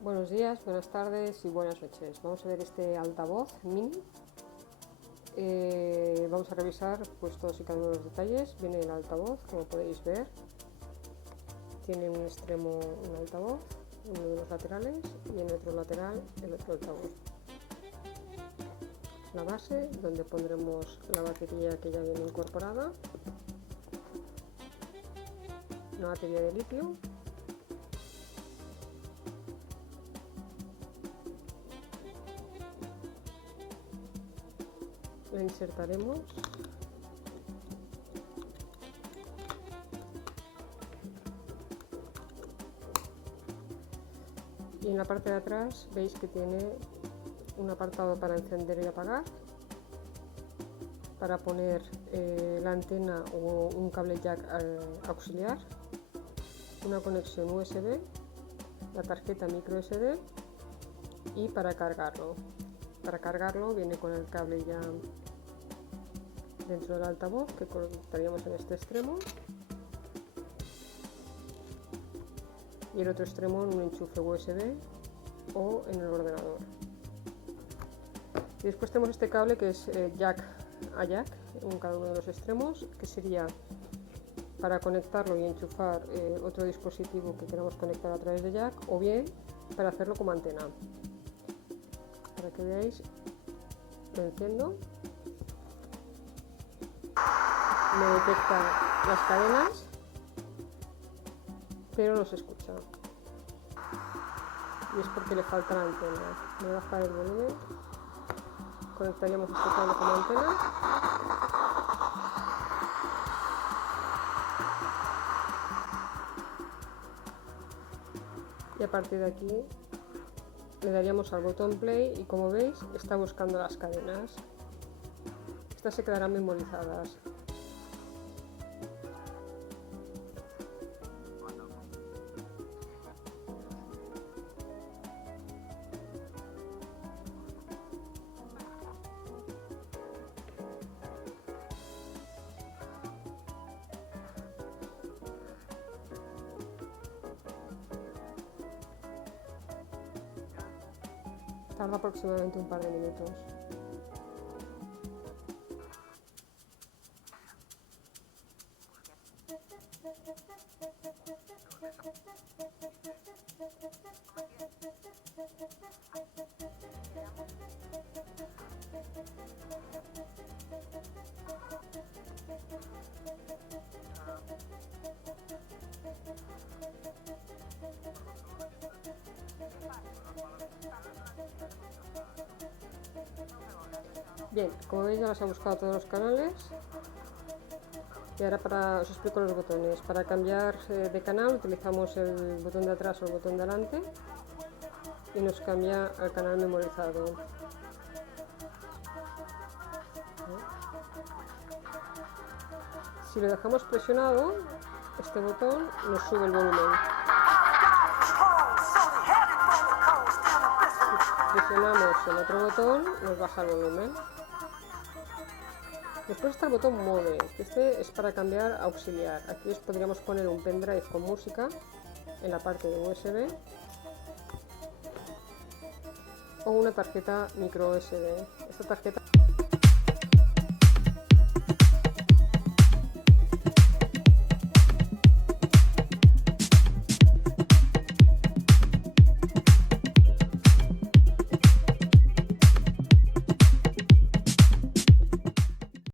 Buenos días, buenas tardes y buenas noches. Vamos a ver este altavoz mini. Vamos a revisar pues todos y cada uno de los detalles. Viene el altavoz, como podéis ver. Tiene un extremo un altavoz, uno de los laterales, y en el otro lateral el otro altavoz. La base, donde pondremos la batería que ya viene incorporada. Una batería de litio. La insertaremos y en la parte de atrás veis que tiene un apartado para encender y apagar, para poner la antena o un cable jack auxiliar, una conexión USB, la tarjeta micro SD y para cargarlo. Para cargarlo viene con el cable ya dentro del altavoz que conectaríamos en este extremo y el otro extremo en un enchufe USB o en el ordenador. Y después tenemos este cable que es jack a jack en cada uno de los extremos, que sería para conectarlo y enchufar otro dispositivo que queramos conectar a través de jack, o bien para hacerlo como antena. Para que veáis, lo enciendo, me detecta las cadenas, pero no se escucha. Y es porque le falta la antena. Voy a bajar el volumen, conectaríamos este cable como antena. Y a partir de aquí le daríamos al botón play y, como veis, está buscando las cadenas. Estas se quedarán memorizadas. Tarda aproximadamente un par de minutos. Bien, como veis ya los ha buscado todos los canales. Y ahora os explico los botones. Para cambiar de canal utilizamos el botón de atrás o el botón de adelante y nos cambia al canal memorizado. Si lo dejamos presionado, este botón nos sube el volumen. Si presionamos el otro botón, nos baja el volumen. Después está el botón Mode, que este es para cambiar a auxiliar. Aquí os podríamos poner un pendrive con música en la parte de USB o una tarjeta micro SD. Esta tarjeta